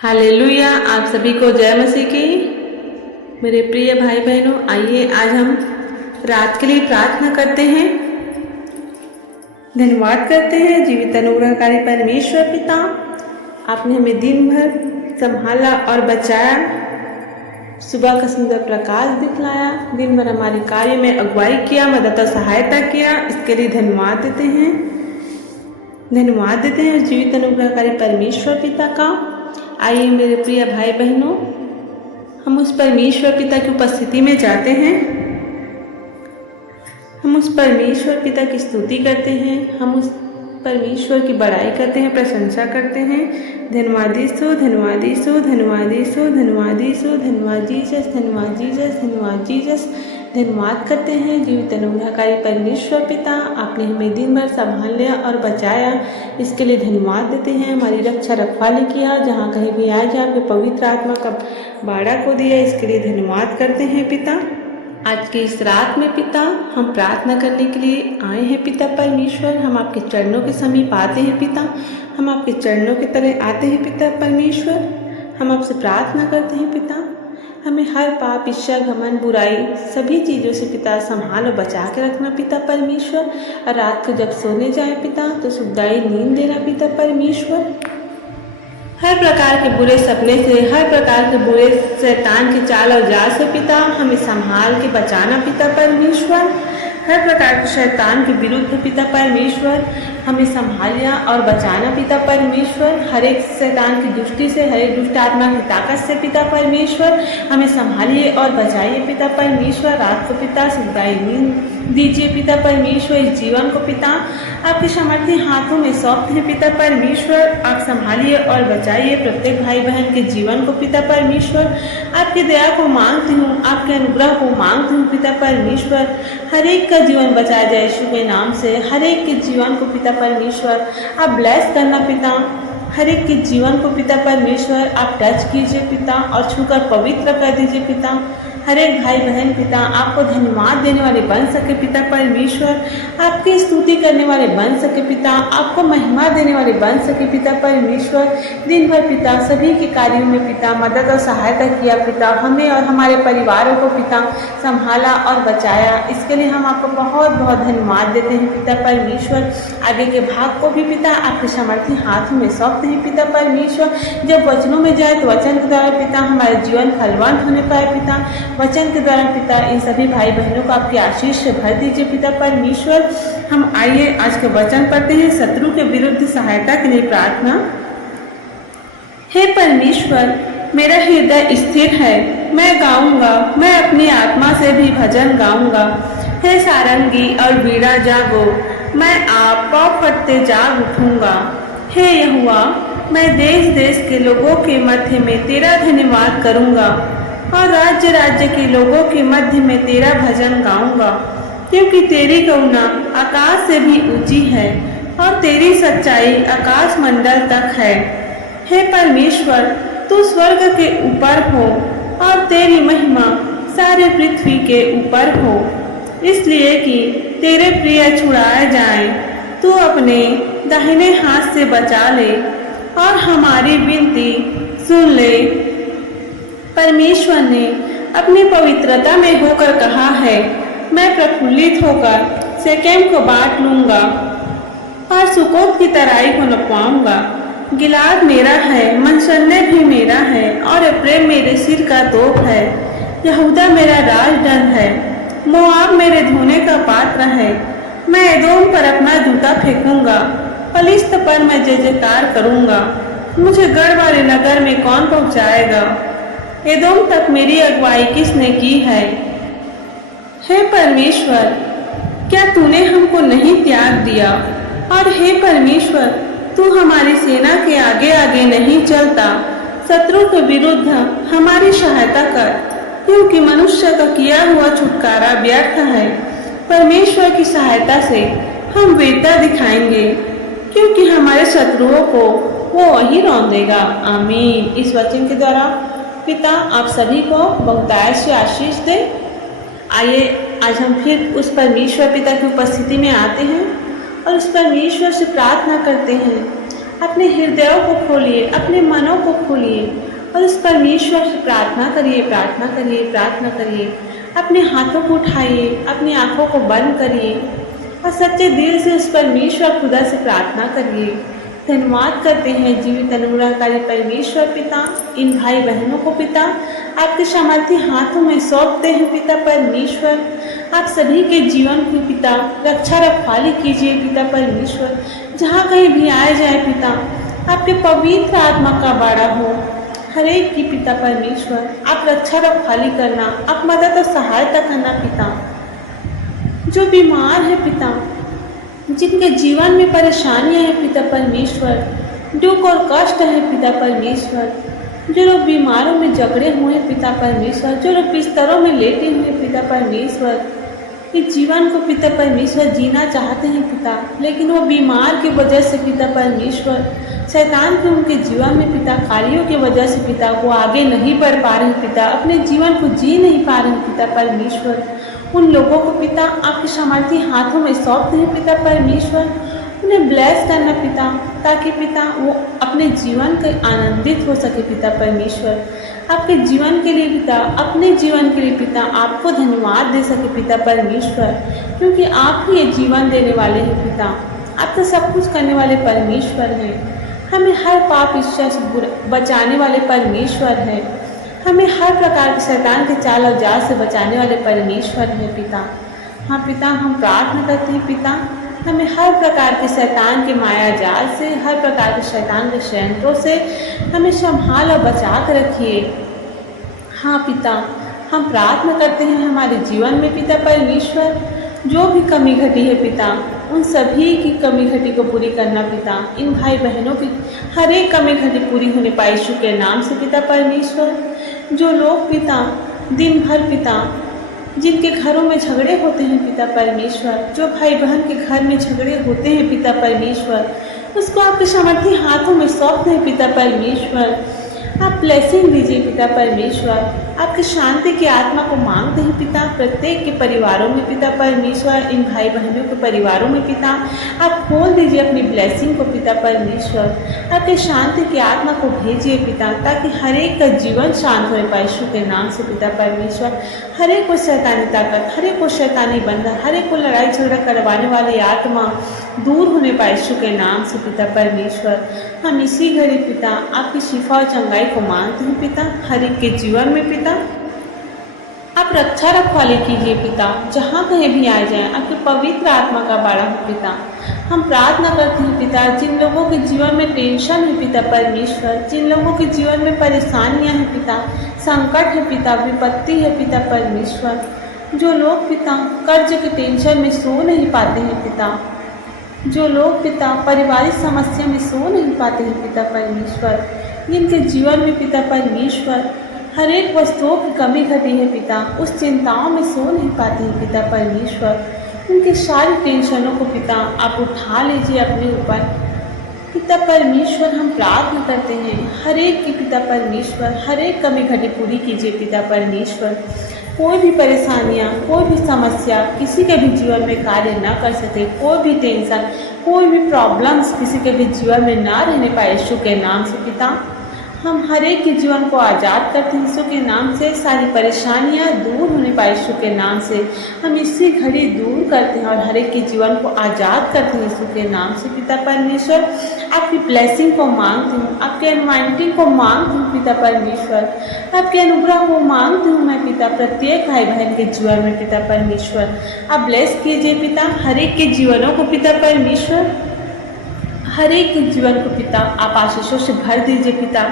Hallelujah. आप सभी को जय मसीह की। मेरे प्रिय भाई बहनों, आइए आज हम रात के लिए प्रार्थना करते हैं। धन्यवाद करते हैं जीवित अनुग्रहकारी परमेश्वर पिता, आपने हमें दिन भर संभाला और बचाया, सुबह का सुंदर प्रकाश दिखलाया, दिन भर हमारे कार्य में अगुवाई किया, मदद और सहायता किया। इसके लिए धन्यवाद देते हैं। धन्यवाद देते हैं जीवित अनुग्रहकारी परमेश्वर पिता का। आइए मेरे प्रिय भाई बहनों, हम उस परमेश्वर पिता की उपस्थिति में जाते हैं। हम उस परमेश्वर पिता की स्तुति करते हैं, हम उस परमेश्वर की बड़ाई करते हैं, प्रशंसा करते हैं। धन्यवाद यीशु, धन्यवाद यीशु, धन्यवाद यीशु, धन्यवाद यीशु, धन्यवाद जीसस, धन्यवाद जीसस, धन्यवाद जीसस। धन्यवाद करते हैं जीवित अनुग्रहकारी परमेश्वर पिता, आपने हमें दिन भर संभाल लिया और बचाया, इसके लिए धन्यवाद देते हैं। हमारी रक्षा रखवाली किया, जहाँ कहीं भी आए जाए आपके पवित्र आत्मा का बाड़ा को दिया, इसके लिए धन्यवाद करते हैं पिता। आज की इस रात में पिता हम प्रार्थना करने के लिए आए हैं पिता परमेश्वर। हम आपके चरणों के समीप आते हैं पिता, हम आपके चरणों के तले आते हैं पिता परमेश्वर। हम आपसे प्रार्थना करते हैं पिता, हमें हर पाप, इच्छा, घमंड, बुराई सभी चीज़ों से पिता संभाल और बचा के रखना पिता परमेश्वर। और रात को जब सोने जाए पिता तो सुखदायी नींद देना पिता परमेश्वर। हर प्रकार के बुरे सपने से, हर प्रकार के बुरे शैतान के चाल और जाल से पिता हमें संभाल के बचाना पिता परमेश्वर। हर प्रकार के शैतान के विरुद्ध पिता परमेश्वर हमें संभालिया और बचाना पिता परमेश्वर। हर एक शैतान की दुष्टि से, हर एक दुष्ट आत्मा की ताकत से पिता परमेश्वर हमें संभालिए और बचाइए पिता परमेश्वर। रात को पिता सुखदायी नींद दीजिए पिता परमेश्वर। इस जीवन को पिता आपके सामर्थ्य हाथों में सौंपते हैं पिता परमेश्वर। आप संभालिए और बचाइए प्रत्येक भाई बहन के जीवन को पिता परमेश्वर। आपकी दया को मांगती हूँ, आपके अनुग्रह को मांगती हूँ पिता परमेश्वर। हर एक का जीवन बचाया जाए यीशु के नाम से। हर एक के जीवन को पिता परमेश्वर आप ब्लेस करना पिता। हर एक के जीवन को पिता परमेश्वर आप टच कीजिए पिता और छूकर पवित्र कर दीजिए पिता। हर एक भाई बहन पिता आपको धन्यवाद देने वाले बन सके पिता परमेश्वर, आपकी स्तुति करने वाले बन सके पिता, आपको महिमा देने वाले बन सके पिता परमेश्वर। दिन भर पिता सभी के कार्यों में पिता मदद और सहायता किया पिता, हमें और हमारे परिवारों को पिता संभाला और बचाया, इसके लिए हम आपको बहुत बहुत धन्यवाद देते हैं पिता परमेश्वर। आगे के भाग को भी पिता आपके सामर्थ्य हाथों में सौंपते हैं पिता परमेश्वर। जब वचनों में जाए तो वचन के द्वारा पिता हमारे जीवन फलवान होने पाए पिता। वचन के द्वारा पिता इन सभी भाई बहनों को आपकी आशीष से भर दीजिए पिता परमेश्वर। हम आइए आज के वचन पढ़ते हैं। शत्रु के विरुद्ध सहायता के लिए प्रार्थना। हे परमेश्वर, मेरा हृदय स्थिर है, मैं गाऊंगा, मैं अपनी आत्मा से भी भजन गाऊंगा। हे सारंगी और वीणा जागो, मैं आप पाँव फटते जाग उठूंगा। हे यहोवा, मैं देश देश के लोगों के मध्य में तेरा धन्यवाद करूंगा और राज्य राज्य के लोगों के मध्य में तेरा भजन गाऊंगा, क्योंकि तेरी करुणा आकाश से भी ऊंची है और तेरी सच्चाई आकाश मंडल तक है। हे परमेश्वर, तू स्वर्ग के ऊपर हो और तेरी महिमा सारे पृथ्वी के ऊपर हो, इसलिए कि तेरे प्रिय छुड़ाए जाएं। तू अपने दाहिने हाथ से बचा ले और हमारी विनती सुन ले। परमेश्वर ने अपनी पवित्रता में होकर कहा है, मैं प्रफुल्लित होकर शेकेम को बांट लूंगा और सुकोत की तराई को नपवाऊंगा। गिलाद मेरा है, मनशन्ने भी मेरा है और एफ्रेम मेरे सिर का तोप है। यहूदा मेरा राजदंड है, मोआब मेरे धोने का पात्र है। मैं एदोम पर अपना जूता फेंकूंगा, फलिश्त पर मैं जय जयकार करूंगा। मुझे गढ़ वाले नगर में कौन पहुंचाएगा? एदोम तक मेरी अगुवाई किसने की है? हे परमेश्वर, क्या तूने हमको नहीं त्याग दिया? और हे परमेश्वर, तू हमारी सेना के आगे आगे नहीं चलता। शत्रु के विरुद्ध हमारी सहायता कर, क्योंकि मनुष्य का किया हुआ छुटकारा व्यर्थ है। परमेश्वर की सहायता से हम वीरता दिखाएंगे, क्योंकि हमारे शत्रुओं को वो वही रौंदेगा। आमीन। इस वचन के द्वारा पिता आप सभी को बहुतायत से आशीष दे। आइए आज हम फिर उस परमेश्वर पिता की उपस्थिति में आते हैं और उस परमेश्वर से प्रार्थना करते हैं, अपने हृदयों को खोलिए, अपने मनों को खोलिए और उस परमेश्वर से प्रार्थना करिए, प्रार्थना करिए, प्रार्थना करिए। अपने हाथों को उठाइए, अपनी आंखों को बंद करिए और सच्चे दिल से उस परमेश्वर खुदा से प्रार्थना करिए। धन्यवाद करते हैं जीवित अनुग्रहकारी परमेश्वर पिता, इन भाई बहनों को पिता आपके सामर्थी हाथों में सौंपते हैं पिता परमेश्वर। आप सभी के जीवन को पिता रक्षा रखवाली कीजिए पिता परमेश्वर। जहाँ कहीं भी आए जाए पिता आपके पवित्र आत्मा का बाड़ा हो हर एक की पिता परमेश्वर। आप रक्षा रखवाली करना, आप मदद और सहायता करना पिता। जो बीमार है पिता, जिनके जीवन में परेशानियां हैं पिता परमेश्वर, दुख और कष्ट है पिता परमेश्वर, जो लोग बीमारों में जकड़े हुए हैं पिता परमेश्वर, जो लोग बिस्तरों में लेटे हुए पिता परमेश्वर, इस जीवन को पिता परमेश्वर जीना चाहते हैं पिता, लेकिन वो बीमार की वजह से पिता परमेश्वर, शैतान के उनके जीवन में पिता कार्यों की वजह से पिता वो आगे नहीं बढ़ पा रहे हैं पिता, अपने जीवन को जी नहीं पा रहे हैं पिता परमेश्वर। उन लोगों को पिता आपके सामर्थी हाथों में सौंपते हैं पिता परमेश्वर। उन्हें ब्लेस करना पिता, ताकि पिता वो अपने जीवन के आनंदित हो सके पिता परमेश्वर। आपके जीवन के लिए पिता, अपने जीवन के लिए पिता आपको धन्यवाद दे सके पिता परमेश्वर, क्योंकि आप ही ये जीवन देने वाले हैं पिता। आप तो सब कुछ करने वाले परमेश्वर हैं। हमें हर पाप इच्छा से बचाने वाले परमेश्वर हैं। हमें हर प्रकार के शैतान के चाल और जाल से बचाने वाले परमेश्वर हैं पिता। हाँ पिता, हम प्रार्थना करते हैं पिता, हमें हर प्रकार के शैतान के माया जाल से, हर प्रकार के शैतान के षड्यंत्रों से हमें संभाल और बचा कर रखिए। हाँ पिता, हम प्रार्थना करते हैं हमारे जीवन में पिता परमेश्वर जो भी कमी घटी है पिता, उन सभी की कमी घटी को पूरी करना पिता। इन भाई बहनों की हर एक कमी घटी पूरी होने पाए यीशु के नाम से पिता परमेश्वर। जो लोग पिता दिन भर पिता, जिनके घरों में झगड़े होते हैं पिता परमेश्वर, जो भाई बहन के घर में झगड़े होते हैं पिता परमेश्वर, उसको आपके सामर्थी हाथों में सौंपते हैं पिता परमेश्वर। आप ब्लेसिंग दीजिए पिता परमेश्वर। आपकी शांति की आत्मा को मांगते हैं पिता, प्रत्येक के परिवारों में पिता परमेश्वर, इन भाई बहनों के परिवारों में पिता आप खोल दीजिए अपनी ब्लेसिंग को पिता परमेश्वर। आपकी शांति की आत्मा को भेजिए पिता, ताकि हर एक का जीवन शांत हो पाए यीशु के नाम से पिता परमेश्वर। हर एक को शैतानी ताकत, हर एक को शैतानी बंधन, हर एक को लड़ाई झगड़ा करवाने वाली आत्मा दूर होने पाए यीशु के नाम से पिता परमेश्वर। हम इसी घड़ी पिता आपकी शिफा और चंगाई को मांगते हैं पिता, हर एक के जीवन में पिता आप रक्षा रखवाली कीजिए पिता। जहाँ कहीं भी आए जाएं, आपके पवित्र आत्मा का बाड़ा हो पिता। हम प्रार्थना करते हैं पिता, जिन लोगों के जीवन में टेंशन है पिता परमेश्वर, जिन लोगों के जीवन में परेशानियां हैं पिता, संकट है पिता, विपत्ति है पिता परमेश्वर, जो लोग पिता कर्ज के टेंशन में सो नहीं पाते हैं पिता, जो लोग पिता पारिवारिक समस्या में सो नहीं पाते हैं पिता परमेश्वर, जिनके जीवन में पिता परमेश्वर हर एक वस्तुओं की कमी घटी है पिता, उस चिंताओं में सो नहीं पाते हैं पिता परमेश्वर, उनकी सारी टेंशनों को पिता आप उठा लीजिए अपने ऊपर पिता परमेश्वर। हम प्रार्थना करते हैं हर एक की पिता परमेश्वर, हर एक कमी घटी पूरी कीजिए पिता परमेश्वर। कोई भी परेशानियाँ, कोई भी समस्या किसी के भी जीवन में कार्य ना कर सके, कोई भी टेंशन, कोई भी प्रॉब्लम्स किसी के भी जीवन में ना रहने पाए यीशु के नाम से पिता। हम हर एक के जीवन को आज़ाद करते हैं यीशु के नाम से, सारी परेशानियां दूर होने पाए यीशु के नाम से हम इसी घड़ी दूर करते हैं और हर एक के जीवन को आज़ाद करते हैं यीशु के नाम से पिता परमेश्वर। आपकी ब्लेसिंग को मांगती हूँ, आपके अनवाइंटिंग को मांगती हूँ पिता परमेश्वर, आपके अनुग्रह को मांगती हूँ मैं पिता, प्रत्येक भाई बहन के जीवन में पिता परमेश्वर आप ब्लेस कीजिए पिता, हर एक के जीवनों को पिता परमेश्वर, हर एक के जीवन को पिता आप आशीषों से भर दीजिए पिता।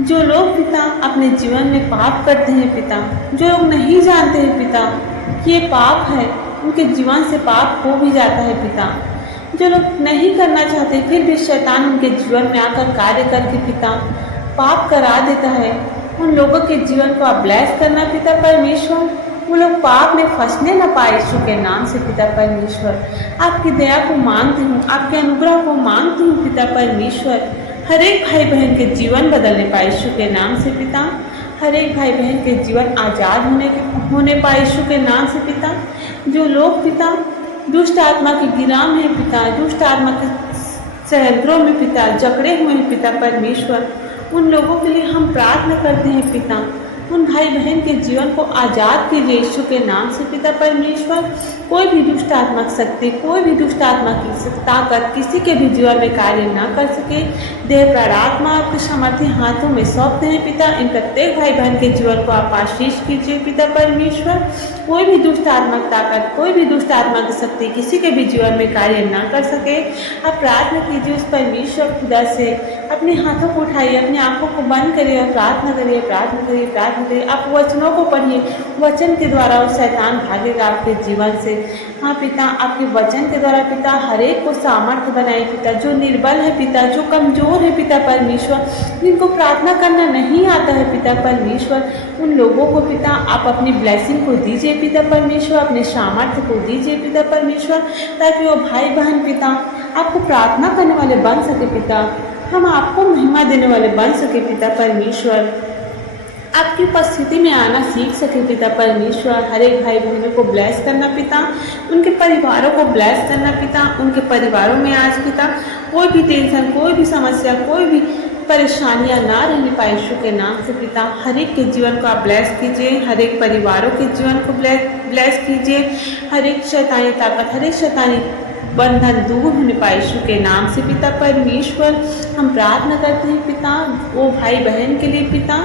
जो लोग पिता अपने जीवन में पाप करते हैं पिता, जो लोग नहीं जानते हैं पिता कि ये पाप है, उनके जीवन से पाप हो भी जाता है पिता। जो लोग नहीं करना चाहते फिर भी शैतान उनके जीवन में आकर कार्य करके पिता पाप करा देता है, उन लोगों के जीवन को आप ब्लेस करना पिता परमेश्वर, वो लोग पाप में फंसने न पाए यीशु के नाम से पिता परमेश्वर। आपकी दया को मांगती हूँ, आपके अनुग्रह को मांगती हूँ पिता परमेश्वर, हर एक भाई बहन के जीवन बदलने पाए यीशु के नाम से पिता, हर एक भाई बहन के जीवन आज़ाद होने पाए यीशु के नाम से पिता। जो लोग पिता दुष्ट आत्मा के गिराम है पिता, दुष्ट आत्मा के संयंत्रों में पिता जकड़े हुए हैं पिता परमेश्वर, उन लोगों के लिए हम प्रार्थना करते हैं पिता। उन भाई बहन के जीवन को आज़ाद कीजिए यीशु के नाम से पिता परमेश्वर। कोई भी दुष्ट आत्मा शक्ति, कोई भी दुष्ट आत्मा की ताकत किसी के भी जीवन में कार्य ना कर सके। देह प्राणात्मा आपके सामर्थ्य हाथों में सौंपते हैं पिता। इन प्रत्येक भाई बहन के जीवन को आप आशीष कीजिए पिता परमेश्वर। कोई भी दुष्ट आत्मा की ताकत, कोई भी दुष्ट आत्मा की शक्ति किसी के भी जीवन में कार्य ना कर सके। आप प्रार्थना कीजिए उस परमेश्वर खुदा से। अपने हाथों को उठाइए, अपनी आंखों को बंद करिए और प्रार्थना करिए, प्रार्थना करिए, प्रार्थना करिए। आप वचनों को पढ़िए, वचन के द्वारा वो शैतान भागेगा आपके जीवन से। हाँ पिता, आपके वचन के द्वारा पिता हर एक को सामर्थ्य बनाए पिता। जो निर्बल है पिता, जो कमजोर है पिता परमेश्वर, जिनको प्रार्थना करना नहीं आता है पिता परमेश्वर, उन लोगों को पिता आप अपनी ब्लेसिंग को दीजिए पिता परमेश्वर, अपने सामर्थ्य को दीजिए पिता परमेश्वर, ताकि वो भाई बहन पिता आपको प्रार्थना करने वाले बन सके पिता। हम आपको महिमा देने वाले बन सके पिता परमेश्वर। आपकी उपस्थिति में आना सीख सके पिता परमेश्वर। हर एक भाई बहनों को ब्लेस करना पिता, उनके परिवारों को ब्लेस करना पिता। उनके परिवारों में आज पिता कोई भी टेंशन, कोई भी समस्या, कोई भी परेशानियां ना रहने पाए यीशु के नाम से पिता। हर एक के जीवन को आप ब्लेस कीजिए, हर एक परिवारों के जीवन को ब्लेस कीजिए। हर एक शैतानी ताकत, हर एक शैतानी बंधन दूर होने पाए यीशु के नाम से पिता परमेश्वर। हम प्रार्थना करते हैं पिता वो भाई बहन के लिए पिता,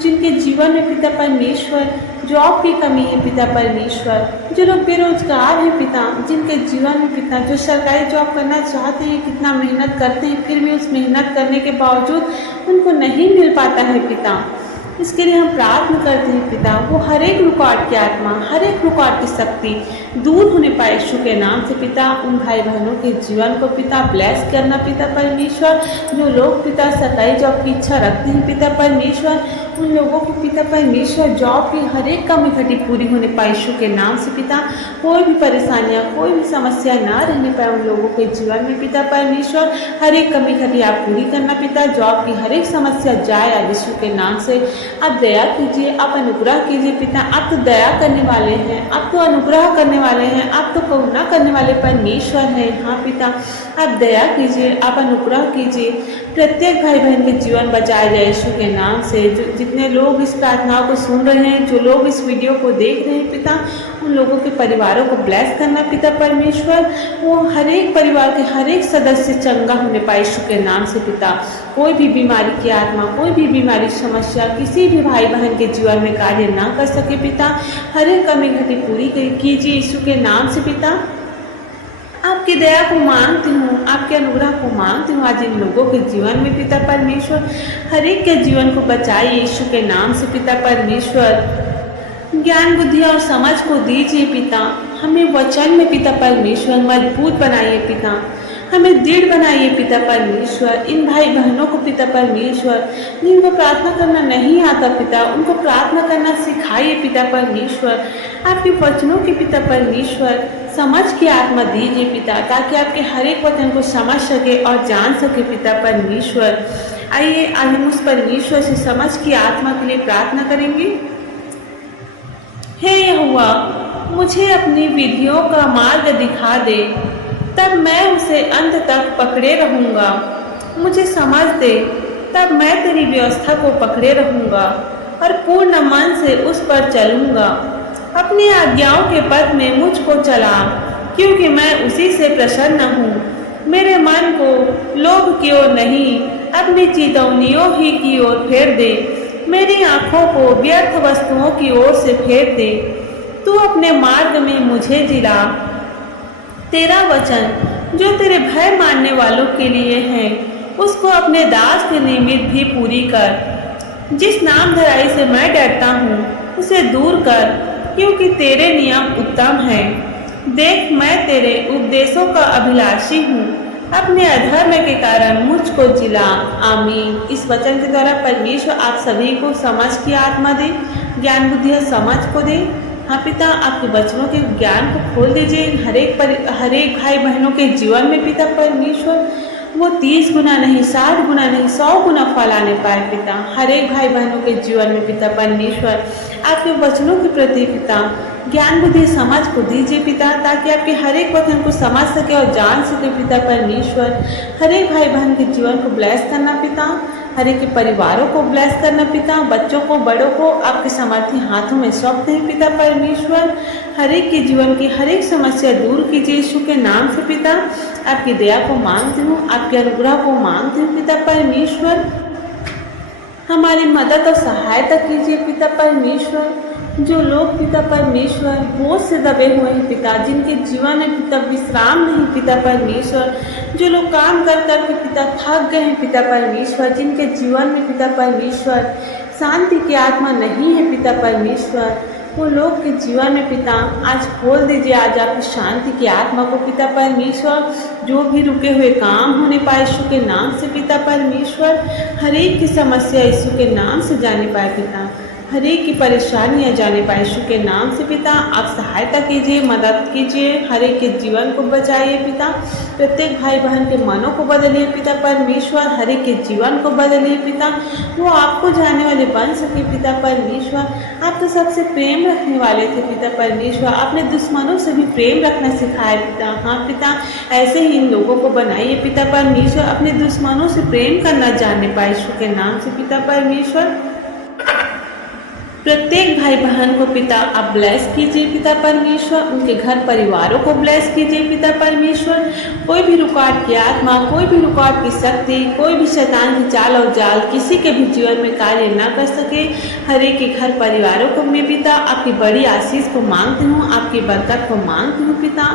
जिनके जीवन में पिता परमेश्वर जॉब की कमी है पिता परमेश्वर, जो लोग बेरोजगार हैं पिता, जिनके जीवन में पिता जो सरकारी जॉब करना चाहते हैं, कितना मेहनत करते हैं, फिर भी उस मेहनत करने के बावजूद उनको नहीं मिल पाता है पिता। इसके लिए हम प्रार्थना करते हैं पिता वो हर एक रुकावट की आत्मा, हर एक रुकावट की शक्ति दूर होने पाए यीशु के नाम से पिता। उन भाई बहनों के जीवन को पिता ब्लेस करना पिता परमेश्वर। जो लोग पिता सरकारी जॉब की इच्छा रखते हैं पिता परमेश्वर, उन लोगों को पिता परमेश्वर जॉब की हर एक कमी घटी पूरी होने पाए यीशु के नाम से पिता। कोई भी परेशानियाँ, कोई भी समस्या ना रहने पाए उन लोगों के जीवन में पिता परमेश्वर। हर एक कमी घटी आप पूरी करना पिता। जॉब की हर एक समस्या जाए आज यीशु के नाम से। आप दया कीजिए, आप अनुग्रह कीजिए पिता। आप तो दया करने वाले हैं, आप तो अनुग्रह करने वाले हैं, आप तो करुणा करने वाले परमेश्वर हैं। हाँ पिता, आप दया कीजिए, आप अनुग्रह कीजिए। प्रत्येक भाई बहन के जीवन बचाए जाए यीशु के नाम से। जो जितने लोग इस प्रार्थनाओं को सुन रहे हैं, जो लोग इस वीडियो को देख रहे हैं पिता, उन लोगों के परिवारों को ब्लेस करना पिता परमेश्वर। वो हर एक परिवार के हर एक सदस्य चंगा होने पाए यीशु के नाम से पिता। कोई भी बीमारी की आत्मा, कोई भी बीमारी समस्या किसी भी भाई बहन के जीवन में कार्य ना कर सके पिता। हर एक कमी घटी पूरी कीजिए यीशु के नाम से पिता। आपकी दया को मांगती हूँ, आपके अनुग्रह को मांगती हूँ आज इन लोगों के जीवन में पिता परमेश्वर। हर एक के जीवन को बचाइए यीशु के नाम से पिता परमेश्वर। ज्ञान बुद्धि और समझ को दीजिए पिता। हमें वचन में पिता परमेश्वर मजबूत बनाइए पिता। हमें दृढ़ बनाइए पिता परमेश्वर। इन भाई बहनों को पिता परमेश्वर जिनको प्रार्थना करना नहीं आता पिता, उनको प्रार्थना करना सिखाइए पिता परमेश्वर। आपके वचनों के पिता परमेश्वर समझ की आत्मा दीजिए पिता, ताकि आपके हर एक वचन को समझ सके और जान सके पिता परमेश्वर। आइए आज हम उस परमेश्वर से समझ की आत्मा के लिए प्रार्थना करेंगे। हे यहोवा, मुझे अपनी विधियों का मार्ग दिखा दे, तब मैं उसे अंत तक पकड़े रहूँगा। मुझे समझ दे, तब मैं तेरी व्यवस्था को पकड़े रहूँगा और पूर्ण मन से उस पर चलूँगा। अपनी आज्ञाओं के पथ में मुझको चला, क्योंकि मैं उसी से प्रसन्न हूँ। मेरे मन को लोभ की ओर नहीं, अपनी चेतवनियों ही की ओर फेर दे। मेरी आँखों को व्यर्थ वस्तुओं की ओर से फेर दे। तू अपने मार्ग में मुझे जिला। तेरा वचन जो तेरे भय मानने वालों के लिए है, उसको अपने दास के निमित्त भी पूरी कर। जिस नाम धराई से मैं डरता हूँ, उसे दूर कर, क्योंकि तेरे नियम उत्तम हैं। देख, मैं तेरे उपदेशों का अभिलाषी हूँ। अपने अधर्म के कारण मुझको जिला। आमीन। इस वचन के द्वारा परमेश्वर आप सभी को समझ की आत्मा दे, ज्ञान बुद्धि और समझ को दे। हाँ पिता, आपके वचनों के ज्ञान को खोल दीजिए हर एक भाई बहनों के जीवन में पिता परमेश्वर। वो 30 गुना नहीं, 60 गुना नहीं, 100 गुना फल आने पाए पिता। हर एक भाई बहनों के जीवन में पिता परमेश्वर आपके वचनों के प्रति पिता ज्ञान बुद्धि समझ को दीजिए पिता, ताकि आपके हर एक वचन को समझ सके और जान सके पिता परमेश्वर। हर एक भाई बहन के जीवन को ब्लेस करना पिता, हर एक के परिवारों को ब्लेस करना पिता, बच्चों को बड़ों को आपके समर्थी हाथों में सौंपते हैं पिता परमेश्वर। हर एक के जीवन की हर एक समस्या दूर कीजिए यीशु के नाम से पिता। आपकी दया को मांगती हूँ, आपके अनुग्रह को मांगती हूँ पिता परमेश्वर। हमारी मदद और सहायता कीजिए पिता परमेश्वर। जो लोग पिता परमेश्वर बोझ से दबे हुए हैं पिता, जिनके जीवन में पिता विश्राम नहीं पिता परमेश्वर, जो लोग काम कर कर के पिता थक गए हैं पिता परमेश्वर, जिनके जीवन में पिता परमेश्वर शांति की आत्मा नहीं है पिता परमेश्वर, वो लोग के जीवन में पिता आज खोल दीजिए आज आपकी शांति की आत्मा को पिता परमेश्वर। जो भी रुके हुए काम होने पाए यीशु के नाम से पिता परमेश्वर। हर एक की समस्या यीशु के नाम से जाने पाए पिता, हर एक की परेशानियां जाने पाए यीशु के नाम से पिता। आप सहायता कीजिए, मदद कीजिए, हर एक के जीवन को बचाइए पिता। प्रत्येक भाई बहन के मनों को बदलिए पिता परमेश्वर, हर एक के जीवन को बदलिए पिता, वो आपको जाने वाले बन सके पिता परमेश्वर। आप तो सबसे प्रेम रखने वाले थे पिता परमेश्वर, अपने दुश्मनों से भी प्रेम रखना सिखाए पिता। हाँ पिता, ऐसे ही इन लोगों को बनाइए पिता परमेश्वर, अपने दुश्मनों से प्रेम करना जानने पाए यीशु के नाम से पिता परमेश्वर। प्रत्येक भाई बहन को पिता आप ब्लेस कीजिए पिता परमेश्वर, उनके घर परिवारों को ब्लेस कीजिए पिता परमेश्वर। कोई भी रुकावट की आत्मा, कोई भी रुकावट की शक्ति, कोई भी शैतान की चाल और जाल किसी के भी जीवन में कार्य न कर सके। हर एक के घर परिवारों को मैं पिता आपकी बड़ी आशीष को मांगती हूँ, आपकी बरकत को मांगती हूँ पिता।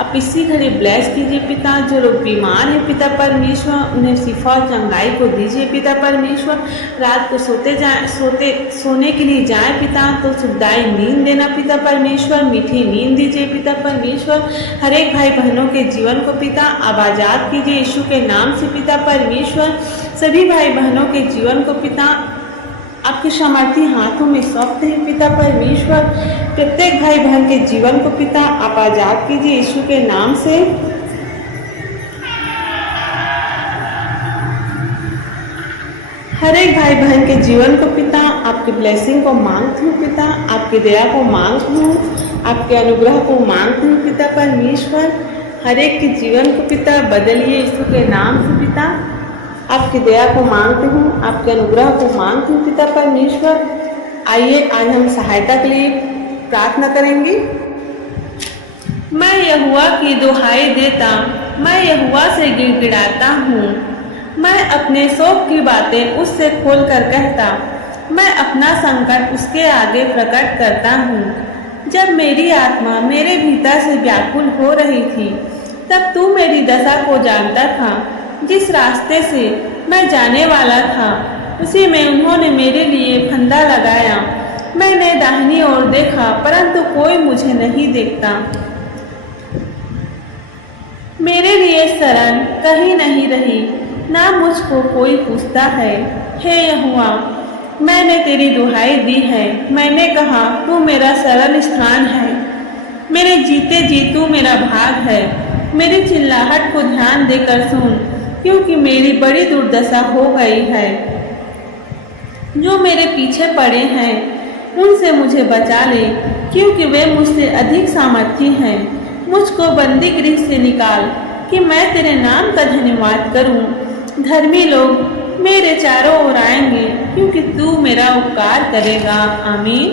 आप इसी घड़ी ब्लेस कीजिए पिता। जो लोग बीमार हैं पिता परमेश्वर, उन्हें शिफा और चंगाई को दीजिए पिता परमेश्वर। रात को सोने के लिए जाए पिता तो सुखदायी नींद देना पिता परमेश्वर, मीठी नींद दीजिए पिता परमेश्वर। हर एक भाई बहनों के जीवन को पिता आप आजाद कीजिए यीशु के नाम से पिता परमेश्वर। सभी भाई बहनों के जीवन को पिता आपके सामर्थी हाथों में सौंपते हैं पिता परमेश्वर। प्रत्येक भाई बहन के जीवन को पिता आप आजाद कीजिए यीशु के नाम से। हर एक भाई बहन के जीवन को पिता आपकी ब्लेसिंग को मांगती हूँ पिता, आपकी दया को मांगती हूँ, आपके अनुग्रह को मांगती हूँ पिता परमेश्वर। हर एक के जीवन को पिता बदलिए यीशु के नाम से पिता। आपकी दया को मांगती हूँ, आपके अनुग्रह को मांगती हूँ पिता परमेश्वर। आइए आज हम सहायता के लिए प्रार्थना करेंगे। मैं यहोवा की दुहाई देता, मैं यहोवा से गिड़गिड़ाता हूँ। मैं अपने शोक की बातें उससे खोल कर कहता, मैं अपना संकट उसके आगे प्रकट करता हूँ। जब मेरी आत्मा मेरे भीतर से व्याकुल हो रही थी, तब तू मेरी दशा को जानता था। जिस रास्ते से मैं जाने वाला था, उसी में उन्होंने मेरे लिए फंदा लगाया। मैंने दाहिनी ओर देखा, परंतु कोई मुझे नहीं देखता। मेरे लिए शरण कहीं नहीं रही, ना मुझको कोई पूछता है। हे यहोवा, मैंने तेरी दुहाई दी है। मैंने कहा, तू मेरा शरण स्थान है। मेरे जीते जी तू मेरा भाग है। मेरी चिल्लाहट को ध्यान देकर सुन, क्योंकि मेरी बड़ी दुर्दशा हो गई है। जो मेरे पीछे पड़े हैं, उनसे मुझे बचा ले, क्योंकि वे मुझसे अधिक सामर्थी हैं। मुझको बंदी गृह से निकाल, कि मैं तेरे नाम का धन्यवाद करूं। धर्मी लोग मेरे चारों ओर आएंगे, क्योंकि तू मेरा उपकार करेगा। आमीन।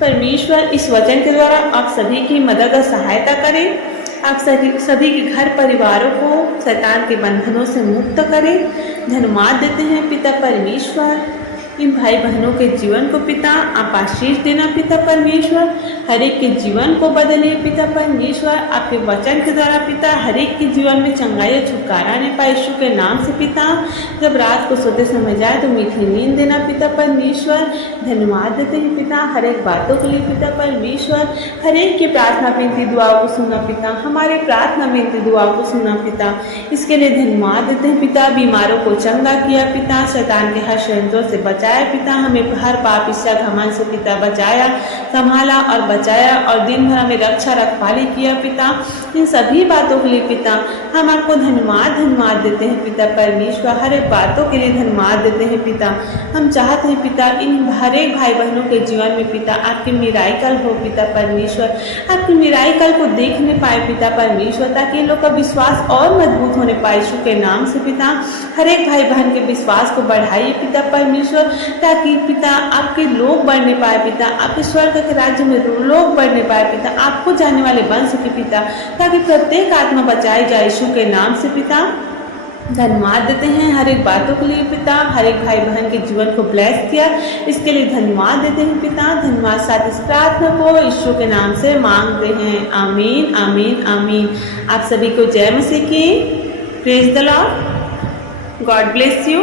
परमेश्वर इस वचन के द्वारा आप सभी की मदद और सहायता करें। आप सभी के घर परिवारों को शैतान के बंधनों से मुक्त करें। धन्यवाद देते हैं पिता परमेश्वर। इन भाई बहनों के जीवन को पिता आप आशीष देना पिता परमेश्वर। हर एक के जीवन को बदलिए पिता परमेश्वर। आपके वचन के द्वारा पिता हर एक के जीवन में चंगाई और छुटकारा ने पाए यीशु के नाम से पिता। जब रात को सोते समय जाए तो मीठी नींद देना पिता परमेश्वर। धन्यवाद देते हैं पिता हर एक बातों के लिए पिता परमेश्वर। हर एक की प्रार्थना विनती दुआओं को सुना पिता। हमारे प्रार्थना विनती दुआओं को सुना पिता। इसके लिए धन्यवाद देते हैं पिता। बीमारों को चंगा किया पिता। शैतान के हर षड्यंत्रों से बचा बचाया पिता, हमें हर पाप इच्छा घमंड से पिता बचाया, संभाला और बचाया और दिन भर हमें रक्षा रखवाली किया पिता। इन सभी बातों के लिए पिता हम आपको धन्यवाद देते हैं पिता परमेश्वर, हर एक बातों के लिए धन्यवाद देते हैं पिता। हम चाहते हैं पिता इन हर एक भाई बहनों के जीवन में पिता आपके मिराइकल हो पिता परमेश्वर, आपके मिराइकल को देखने पाए पिता परमेश्वर, ताकि इन लोग का विश्वास और मजबूत होने पाए यीशु के नाम से पिता। हर एक भाई बहन के विश्वास को बढ़ाइए पिता परमेश्वर, ताकि पिता आपके लोग बढ़ने पाए पिता, आपके स्वर्ग के राज्य में लोग बढ़ने पाए पिता, आपको जाने वाले बन सके पिता, ताकि प्रत्येक आत्मा बचाई जाए यीशु के नाम से पिता। धन्यवाद देते हैं हर एक बातों के लिए पिता, हर एक भाई बहन के जीवन को ब्लेस किया इसके लिए धन्यवाद देते हैं पिता। धन्यवाद साथ इस प्रार्थना को यीशु के नाम से मांगते हैं, आमीन आमीन आमीन। आप सभी को जय मसीह की, praise the Lord, God bless you.